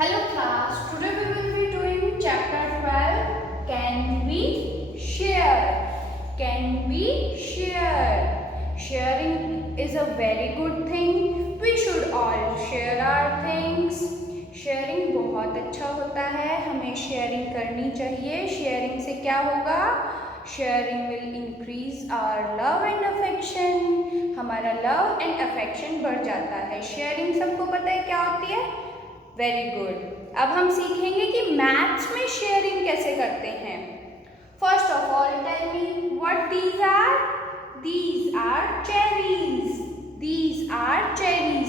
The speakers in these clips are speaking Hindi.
Hello class, today we will be doing chapter 12, Can we share? Can we share? Sharing is a very good thing. We should all share our things. Sharing बहुत अच्छा होता है, हमें शेयरिंग करनी चाहिए. शेयरिंग से क्या होगा? Sharing will increase our love and affection. हमारा लव एंड अफेक्शन बढ़ जाता है. शेयरिंग सबको पता है क्या होती है? Very good. अब हम सीखेंगे कि मैथ्स में शेयरिंग कैसे करते हैं. First of all tell me what these are. These are cherries. These are cherries.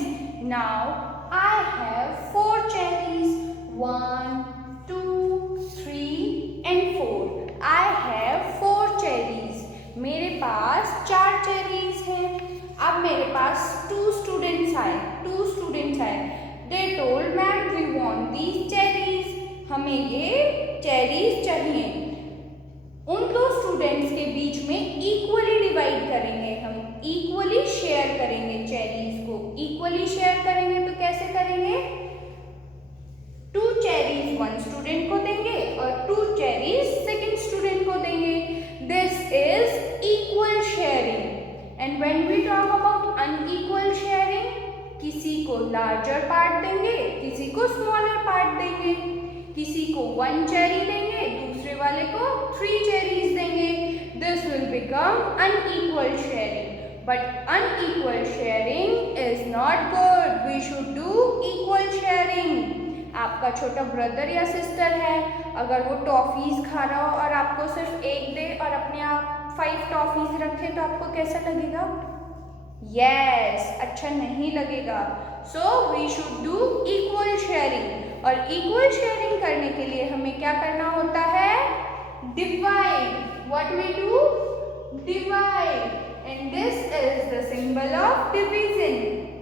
Now I have 4 cherries. 1, 2, 3 and 4. I have 4 cherries. मेरे पास 4 cherries हैं. अब मेरे पास 2 students आए. They told ma'am we want these cherries. हमें ये cherries चाहिए. उन 2 स्टूडेंट्स के बीच में इक्वली डिवाइड करेंगे. हम इक्वली शेयर करेंगे चेरीज को. इक्वली शेयर करेंगे तो कैसे करेंगे? 2 चेरीज 1 स्टूडेंट को देंगे और 2 चेरीज सेकंड स्टूडेंट को देंगे. This is equal sharing. And when we talk about unequal sharing, किसी को लार्जर पार्ट देंगे, किसी को स्मॉलर पार्ट देंगे. किसी को 1 चेरी देंगे, दूसरे वाले को 3 चेरीज देंगे. This will become unequal sharing. But unequal sharing is not good. We should do equal sharing. आपका छोटा ब्रदर या सिस्टर है, अगर वो टॉफीज खा रहा हो और आपको सिर्फ 1 दे और अपने आप 5 टॉफीज रखे तो आपको कैसा लगेगा? यस, अच्छा नहीं लगेगा. So we should do equal sharing. और इक्वल शेयरिंग करने के लिए हमें क्या करना होता है? Divide. What we do? Divide. And this is the symbol of division.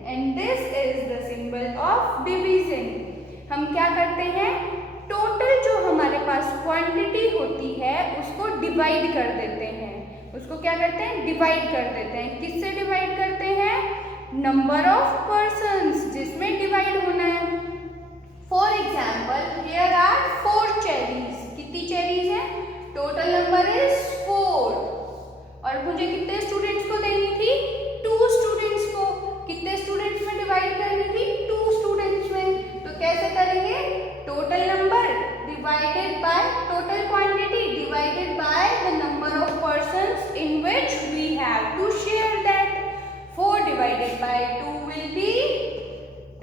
And this is the symbol of division. हम क्या करते हैं? टोटल जो हमारे पास क्वांटिटी होती है उसको डिवाइड कर देते हैं. उसको क्या करते हैं? डिवाइड कर देते हैं. किससे डिवाइड करते हैं? नंबर ऑफ पर्सन्स जिसमें डिवाइड होना है. For example here are 4 cherries. कितनी चेरीज है? Total number is 4. और मुझे कितने स्टूडेंट्स को देनी थी? 2 स्टूडेंट्स को. कितने स्टूडेंट्स में डिवाइड करनी थी? 2 स्टूडेंट्स में. तो कैसे करेंगे? Total number divided by total quantity divided by the number of persons in which we have to share that. 4 divided by 2 will be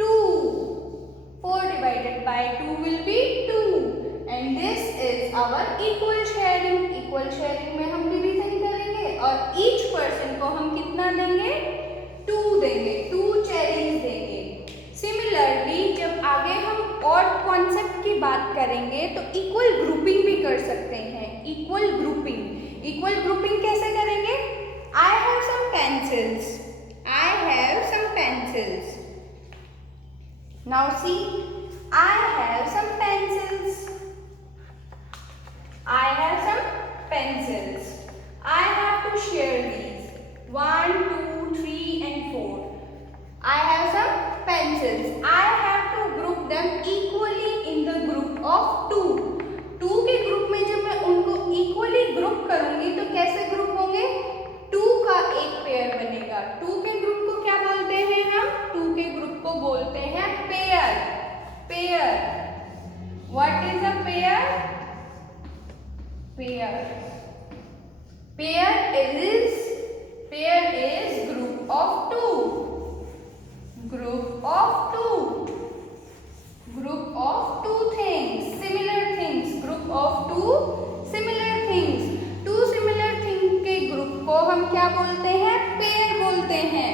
2. 4 divided by 2 will be 2. And this is our equal sharing. Equal sharing में हम डिवीजन करेंगे और each person को हम कितना देंगे? 2 देंगे. 2 चेरीज देंगे. सिमिलरली जब आगे हम और कॉन्सेप्ट की बात करेंगे तो इक्वल ग्रुपिंग भी कर सकते हैं. Equal grouping. इक्वल ग्रुपिंग कैसे करेंगे? I have some pencils. I have some pencils. Now see, I have some pencils. I have some pencils. I have to share these. 1, 2, 3 and 4. I have some pencils. I have to group them equally in the group of 2. 2 के ग्रुप में जब मैं उनको इक्वली ग्रुप करूंगी तो कैसे ग्रुप होंगे? 2 का एक पेयर बनेगा. 2 के ग्रुप को क्या बोलते हैं हम? 2 के ग्रुप को बोलते हैं pair. Pair. What is a pair? Pair. Pair is group of 2. Group of 2. Group of 2 things. Similar things. Group of 2 similar things. 2 similar things के ग्रुप को हम क्या बोलते हैं? पेयर बोलते हैं.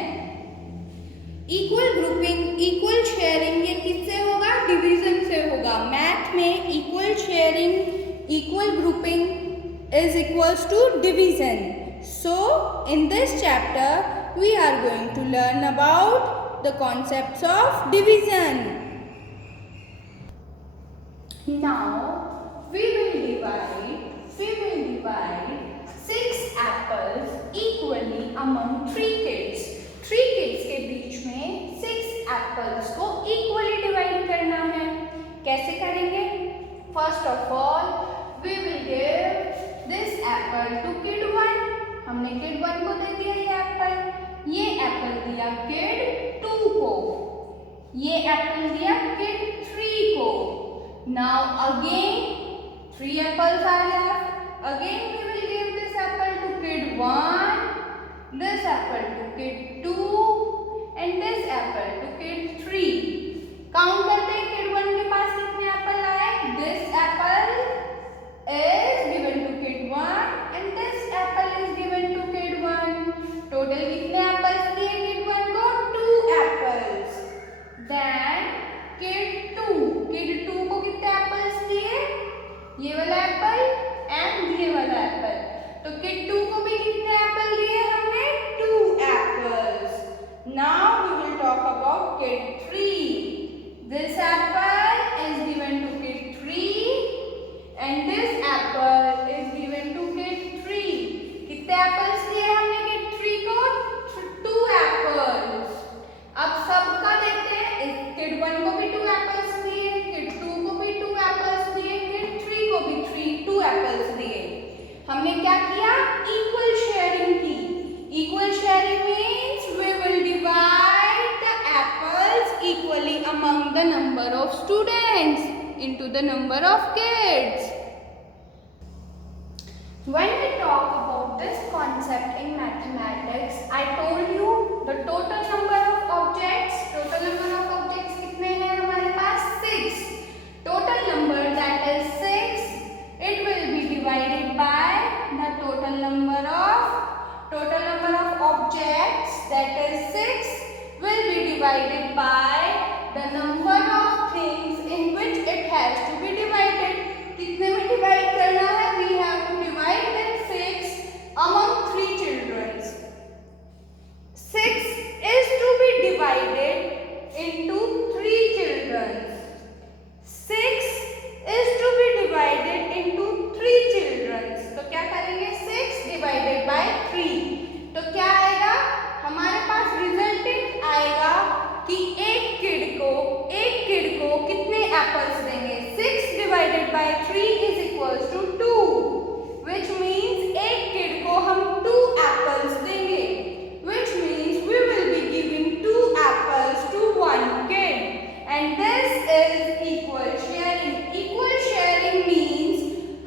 इक्वल ग्रुपिंग, इक्वल शेयरिंग ये किससे होगा? डिवीजन से होगा. मैथ में equal sharing, equal grouping is equals to division. So in this chapter we are going to learn about the concepts of division. Now we will divide 6 apples equally among 3 kids. 3 kids के बीच में 6 apples को equally divide करना है. ये एप्पल दिया किड 3 को. Now again 3 apples are left. Again we will give this apple to kid 1, this apple to kid 2 and this apple to kid 3. Count करते हैं kid 1 के पास कितने एप्पल आए. This apple is given to kid 1 and this apple is given to kid 1. Total कितने एप्पल्स दिए kid 1 को. 2 apples. Then kid 2 को कितने एप्पल्स दिए. ये वाला एप्पल एंड ये वाला एप्पल. तो किड 2 को भी कितने एप्पल दिए हमने. 2 apples. Now we will talk about kid 3. This apple is given to kid 3 and this apple is given to kid 3. कितने एप्पल्स दिए हमने kid 3 को. 2 apples. अब सबका देखते हैं. kid 1 को भी 2 apples दिए, kid 2 को भी 2 apples दिए, kid 3 को भी 2 apples दिए. हमने क्या किया. इक्वल शेयरिंग की. Equal sharing means we will divide the apples equally among the number of students into the number of kids. When we talk about this concept in mathematics, I told you the total number of objects. Total number of objects कितने हैं हमारे पास. 6. Total number that is 6. It will be divided by the total number of objects that is 6 will be divided by the number of things in which it has to be divided. कितने में डिवाइड करना है. We have to divide that 6 among 3 children. 6 is to be divided into 3 children. 6 is to be divided into 3 children. तो क्या करेंगे. 6 divided by 3. तो क्या आएगा हमारे पास. रिजल्टेंट आएगा कि एक किड को कितने एप्पल्स देंगे. 6 divided by 3 is equals to 2, which means एक किड को हम 2 apples देंगे, which means we will be giving 2 apples to 1 kid, and this is equal sharing. Equal sharing means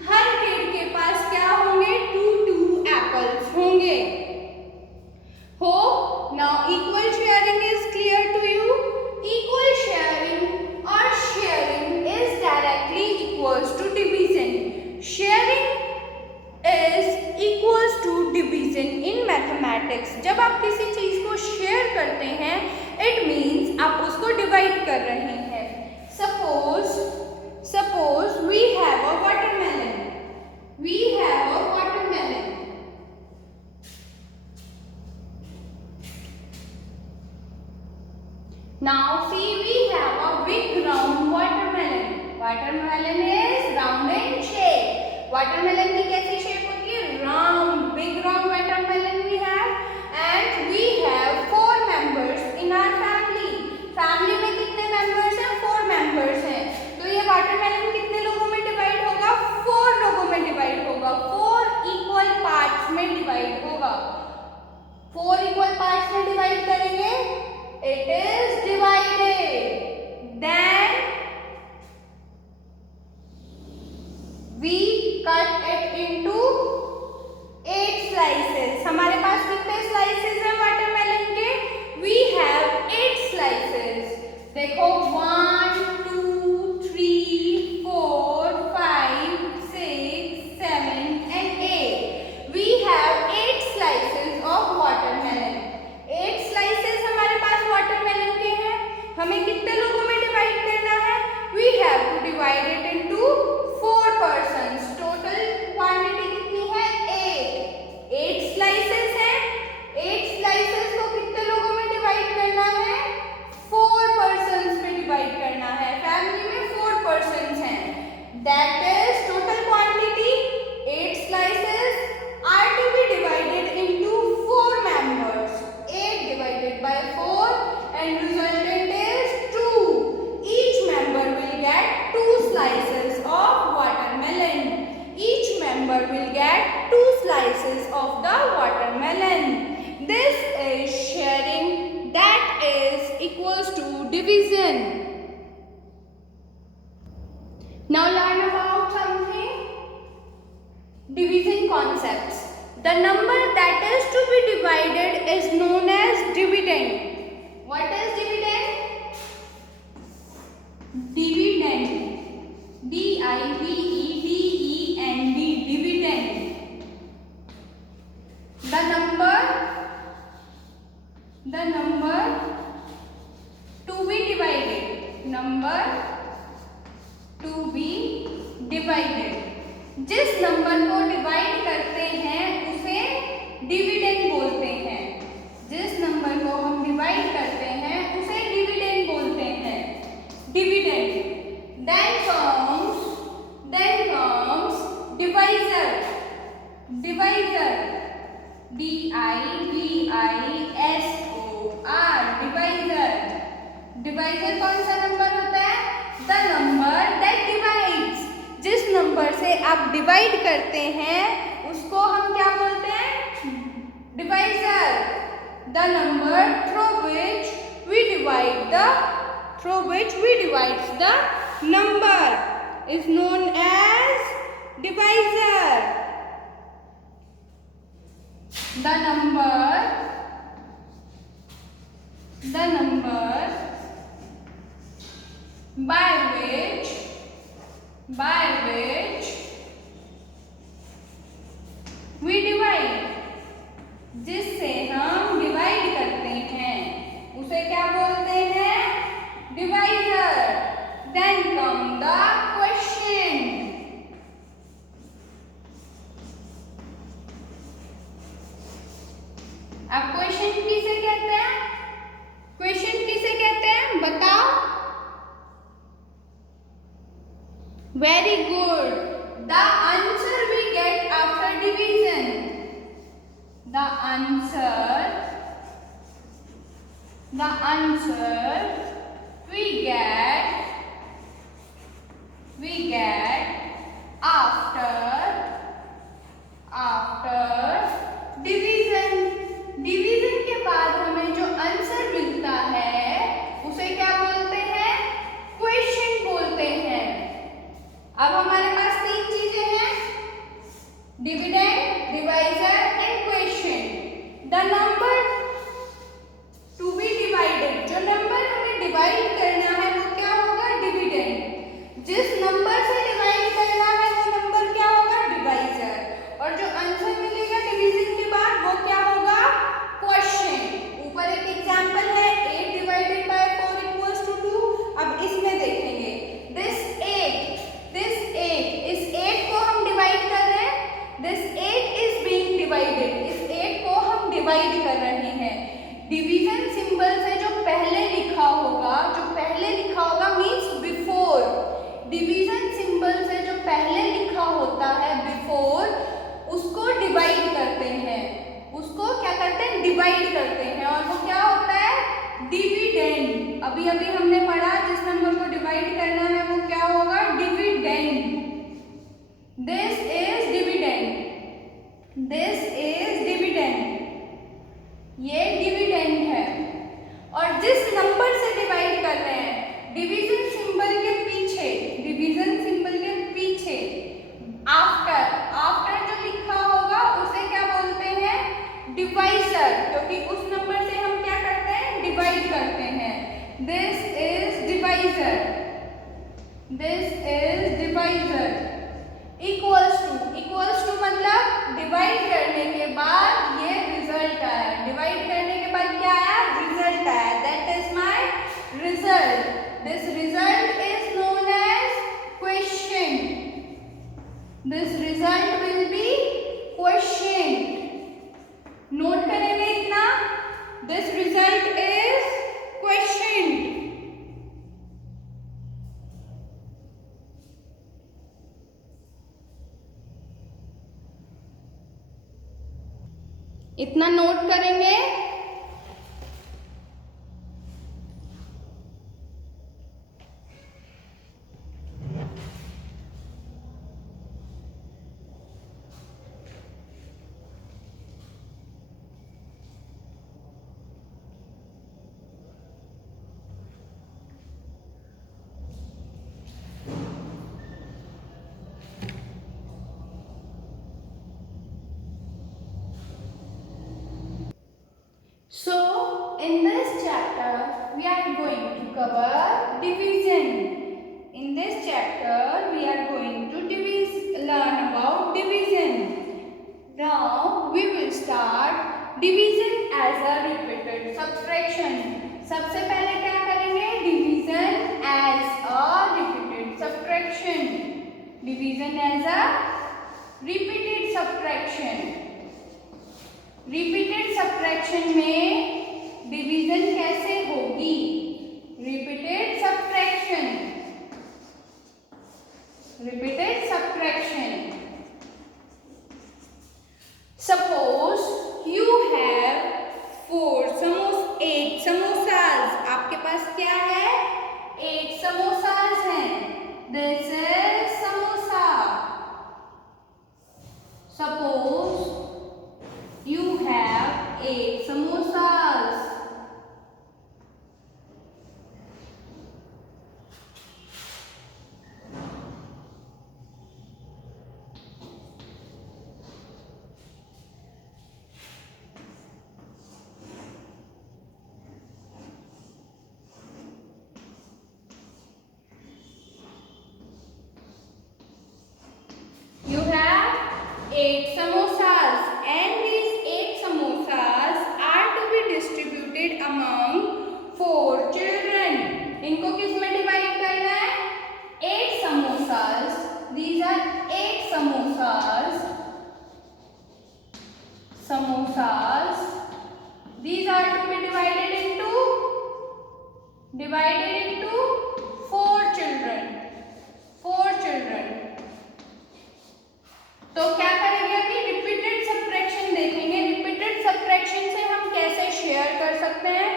her kid के पास क्या होंगे. 2 apples होंगे. Hope now equal sharing is clear to you. Equal sharing or sharing is directly equals to division. Sharing is equals to division in mathematics. जब आप किसी चीज को शेयर करते हैं it means आप उसको डिवाइड कर रहे हैं. Suppose we have a watermelon. Now see, we have a big round watermelon. Watermelon is round in shape. Watermelon की कैसी shape होती है. Round. Big round watermelon we have, and we have 4 members in our family. Family में कितने members हैं. 4 members हैं. तो ये watermelon कितने लोगों में डिवाइड होगा. 4 लोगों में डिवाइड होगा. 4 equal parts में डिवाइड होगा. 4 equal parts में डिवाइड करेंगे. It is divided. Then we cut it into 8 slices. हमारे पास कितने slices हैं watermelon के. We have 8 slices. देखो 1 2 3 4 5 6 7 and 8. We have 8 slices of watermelon. 8 slices हमारे पास watermelon के हैं. हमें कितने लोगों में डिवाइड करना है. We have to divide it into 4 persons. Total quantity कितनी है. 8 slices हैं. 8 slices को कितने लोगों में डिवाइड करना है. 4 persons में डिवाइड करना है. फैमिली में 4 persons हैं. That is total quantity 8 slices are to be divided into 4 members. 8 divided by 4 and resultant is 2. Each member will get 2 slices of watermelon. Each member will get 2 slices of the watermelon. This is sharing, that is equals to division. Division concepts. The number that is to be divided is known as dividend. What is dividend? Dividend. D-I-V-E-D-E-N-D. Dividend. The number to be divided. Number to be divided. जिस नंबर को डिवाइड करते हैं उसे डिविडेंड बोलते हैं. जिस नंबर को हम डिवाइड करते हैं उसे डिविडेंड बोलते हैं. Dividend. Then comes divisor. Divisor. D-I-V-I-S-O-R. Divisor. Divisor कौन सा नंबर होता है? The number that divides. जिस नंबर से आप डिवाइड करते हैं उसको हम क्या बोलते हैं? Divisor. The number through which we divide the number is known as divisor. The number by which we divide. जिससे हम डिवाइड करते हैं उसे क्या बोलते हैं? Divisor. Then come the question. अब क्वेश्चन किसे कहते हैं? बताओ. Very good. The answer we get after division. The answer we get after division. Division के बाद हमें जो आंसर मिलता है उसे क्या बोलते हैं? क्वेश्चन बोलते हैं. अब हमारे पास तीन चीजें हैं: dividend, divisor and quotient. The number to be divided. जो नंबर हमें डिवाइड करना है वो क्या होगा? डिविडेंड. जिस नंबर से डिवाइड करना है वो नंबर क्या होगा? डिवाइजर. और जो आंसर मिलेगा डिवीजन के बाद वो क्या होगा? क्वेश्चन. ऊपर एक एग्जांपल है 8 डिवाइडेड बाय 4 इक्वल्स टू 2. अब इसमें देखेंगे दिस 8 इस 8 को हम डिवाइड कर रहे हैं. This 8 is being divided. इस 8 को हम डिवाइड कर रहे हैं. डिवीजन सिंबल से जो पहले लिखा होगा मींस बिफोर. डिवीजन सिंबल से जो पहले लिखा होता है बिफोर उसको डिवाइड करते हैं. उसको क्या करते हैं? डिवाइड करते हैं. और वो क्या होता है? डिविडेंड. अभी हमने पढ़ा जिस नंबर को डिवाइड करना है वो क्या होगा? डिविडेंड. This is dividend. ये डिविडेंड है. और जिस नंबर से डिवाइड कर रहे हैं डिवीजन सिंबल के पीछे आफ्टर जो लिखा होगा उसे क्या बोलते हैं? डिवाइजर. क्योंकि उस नंबर से हम क्या करते हैं? डिवाइड करते हैं. This is divisor. Equals to मतलब डिवाइड करने के बाद ये रिजल्ट आया. डिवाइड करने के बाद क्या आया? रिजल्ट आया. That is my result. This result is known as quotient. This result will be quotient. Note करेंगे इतना. This result is quotient. इतना नोट करेंगे. in this chapter, we are going to cover division. In this chapter, we are going to learn about division. Now, we will start division as a repeated subtraction. सबसे पहले क्या करेंगे? Division as a repeated subtraction. Division as a repeated subtraction. Repeated subtraction में division कैसे होगी? Repeated subtraction. Repeated subtraction. Suppose you have 8 samosas. आपके पास क्या है? 8 samosas हैं. This is samosa. Suppose you have 8 samosas. You have 8 samosas and these 8 samosas are to be distributed among 4 children. इनको किस में डिवाइड करना है? 8 samosas. These are 8 samosas. Samosas. These are to be divided into 4 children. 4 children. तो क्या करेंगे? अभी रिपीटेड सब्ट्रैक्शन देखेंगे. रिपीटेड सब्ट्रैक्शन से हम कैसे शेयर कर सकते हैं?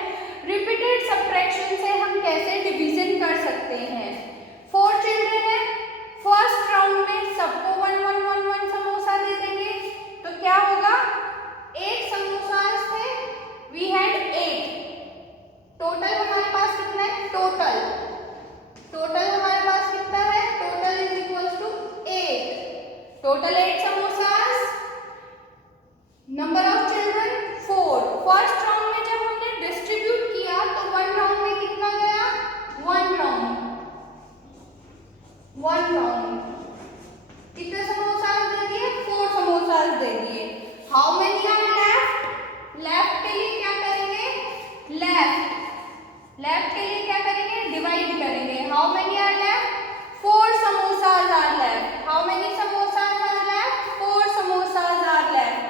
रिपीटेड सब्ट्रैक्शन से हम कैसे डिवीजन कर सकते हैं? 4 चिल्ड्रन है. फर्स्ट राउंड में सबको 1 समोसा दे देंगे. तो क्या होगा? 8 समोसास थे. We had 8. टोटल हमारे पास कितना है? टोटल हमारे पास कितना है? Total is equals to 8. Total 8 samosas. Number of children 4. First round में जब हमने डिस्ट्रीब्यूट किया तो 1 राउंड में कितना गया? 1 राउंड. कितने समोसास दे दिए? 4 समोसास दे दिए. How many are left? Left के लिए क्या करेंगे? लेफ्ट के लिए क्या करेंगे? डिवाइड करेंगे. How many are left? 4 samosas are left. How many samosas are left? 4 samosas are left.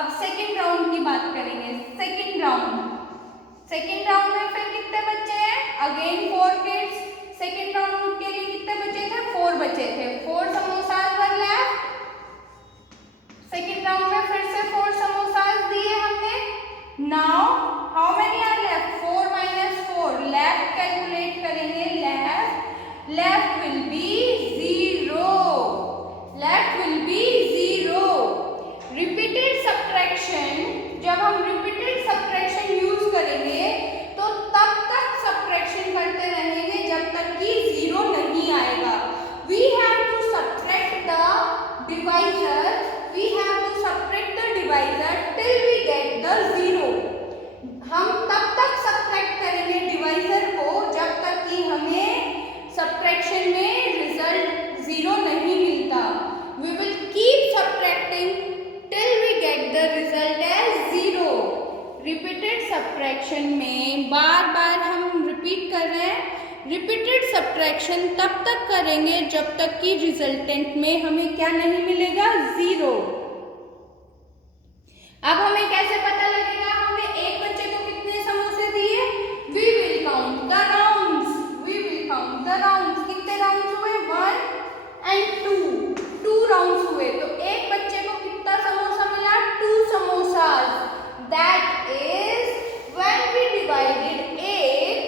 अब सेकेंड राउंड की बात करेंगे. सेकेंड राउंड में फिर कितने बच्चे हैं? Again 4 kids. सेकेंड राउंड के लिए कितने बचे थे? 4 बचे थे. 4 samosas were left. Second round में फिर से 4 samosas दिए हमने. Now how many are left? 4 minus 4. Left calculate करेंगे. Left will be 0. Repeated subtraction. जब हम repeated subtraction यूज करेंगे तो तब तक subtraction करते रहेंगे जब तक कि 0 नहीं आएगा. We have to subtract the divisor. Till we get the 0. हम तब तक subtract करेंगे डिवाइजर को जब तक कि हमें सब्ट्रैक्शन में रिजल्ट 0 नहीं मिलता. We will keep subtracting till we get the result as 0. Repeated subtraction में बार बार हम रिपीट कर रहे हैं. रिपीटेड सब्ट्रैक्शन तब तक करेंगे जब तक कि रिजल्टेंट में हमें क्या नहीं मिलेगा? 0. अब हमें कैसे पता लगेगा हमने एक बच्चे को कितने समोसे दिए? We will count the rounds. कितने राउंड्स हुए? 1 and 2. 2 राउंड्स हुए. तो एक बच्चे को कितना समोसा मिला? 2 samosas. That is when we divided 8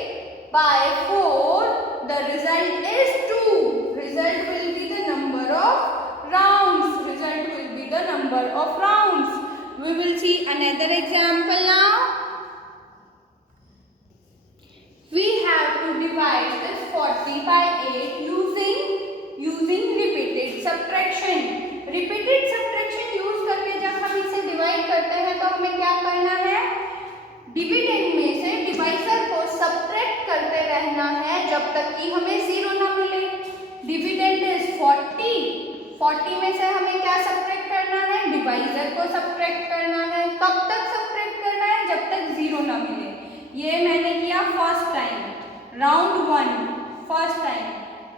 by 4, the result is 2. Result will be the number of rounds. We will see another example now. We have to divide this 40 by 8 using repeated subtraction. Repeated subtraction use करके जब हम इसे डिवाइड करते हैं तो हमें क्या करना है? डिविडेंड में से जब तक कि हमें 0 ना मिले। डिविडेंड इज 40 में से हमें क्या सब्ट्रैक्ट करना है, डिवाइजर को सब्ट्रैक्ट करना है। कब तक सब्ट्रैक्ट करना है, जब तक 0 ना मिले। ये मैंने किया first time, round 1 first time.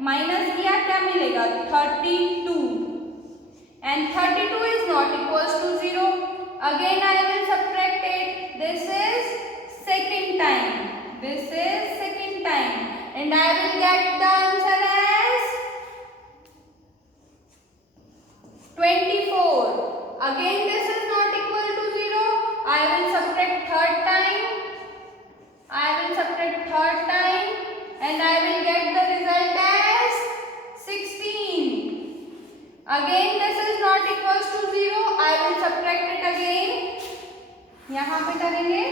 Minus किया, क्या मिलेगा 32 and 32 is not equals to 0। Again I will subtract it. This is second time, this is second time and I will get the answer as 24. Again this is not equal to 0. I will subtract third time. I will subtract third time and I will get the result as 16. Again this is not equals to 0. I will subtract it again. यहाँ पे करेंगे,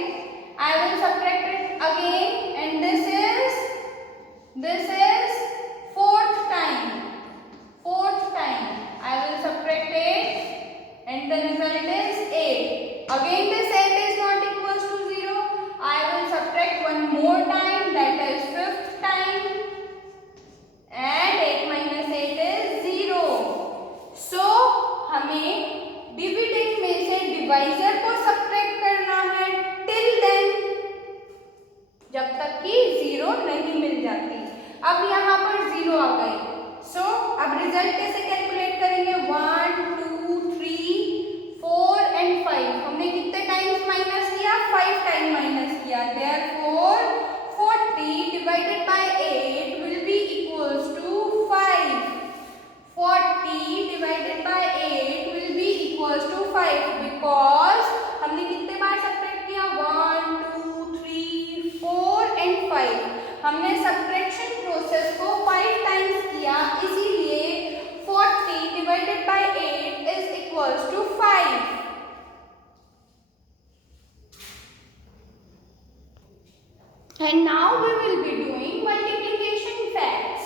I will subtract it again and this is fourth time. I will subtract it and the result is 8. Again this 8 is not equals to 0. I will subtract one more time, that is fifth time and 8 minus 8 is 0. So हमें डिविडेंड में से डिवाइजर को सब्ट्रैक्ट करना है टिल देन, जब तक कि 0 नहीं मिल जाती। अब यहाँ पर 0 आ गई। सो अब रिजल्ट कैसे कैलकुलेट करेंगे, 1 2 3 4 एंड 5। हमने कितने टाइम्स माइनस किया, 5 टाइम माइनस किया। Therefore 40 divided by 8 will be equals to 5। 40 divided by 8 will be equals to 5 because हमने कितने बार सब्ट्रैक्ट किया, 1 2 3 4 एंड 5। हमने सब्ट्रैक्शन प्रोसेस को 5 टाइम्स किया, इसीलिए 40 divided by 8 is equals to 5। And now we will be doing multiplication facts,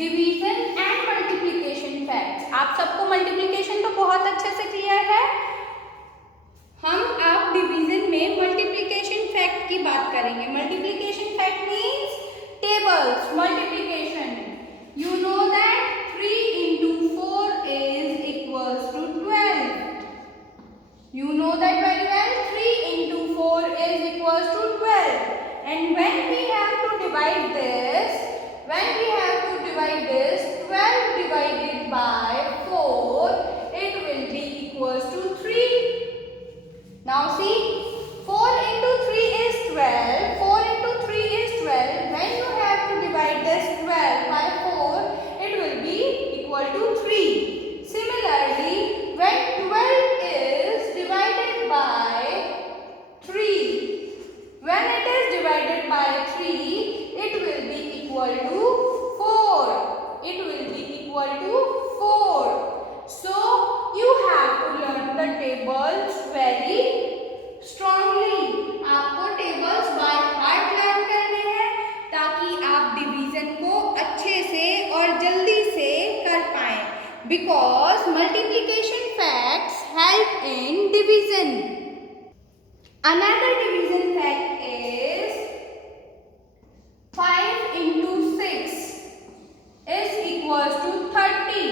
division and multiplication facts। आप सबको मल्टीप्लिकेशन तो बहुत अच्छे से क्लियर है। हम अब डिवीजन में मल्टीप्लिकेशन फैक्ट की बात करेंगे। Multiplication fact means tables multiplication. You know that 3 into 4 is equals to 12. You know that very well. 3 into 4 is equals to 12. And when we have to divide this, 12 divided by 4, it will be equals to 3. Now see, 4 into 3 is 12. 4 into 3 is 12. When you have to divide this 12 by 4, it will be equal to 3. Similarly, when 12 is divided by 3, when it is divided by 3, it will be equal to 4. It will be equal to 4. So, you have to learn the tables very strongly. आपको tables by heart learn करने हैं ताकि आप डिवीजन को अच्छे से और जल्दी से कर पाएं। Because multiplication facts help in division. Another division fact is 5 into 6 is equals to 30.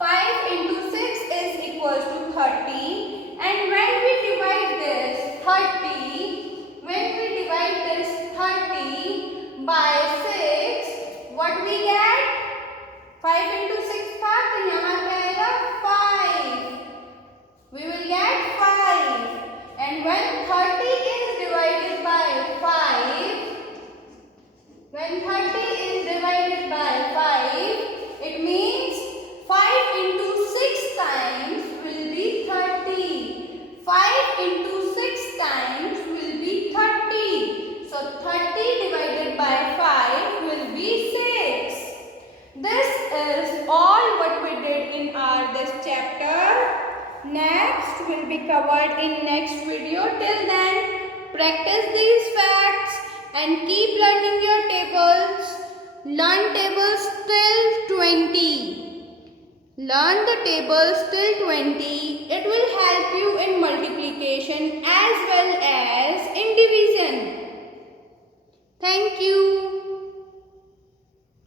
5 into 6 is equals to 30 and when we divide this 30 by 6, what we get? 5 into 6 था तो यहाँ क्या आएगा 5. We will get 5. And when 30 is divided by 5, it means 5 into 6 times will be 30. 5 into 6 times will be 30. So 30 divided by 5 will be 6. This is all what we did in this chapter. Next will be covered in next video. Till then, practice these facts and keep learning your tables. Learn tables till 20. Learn the tables till 20. It will help you in multiplication.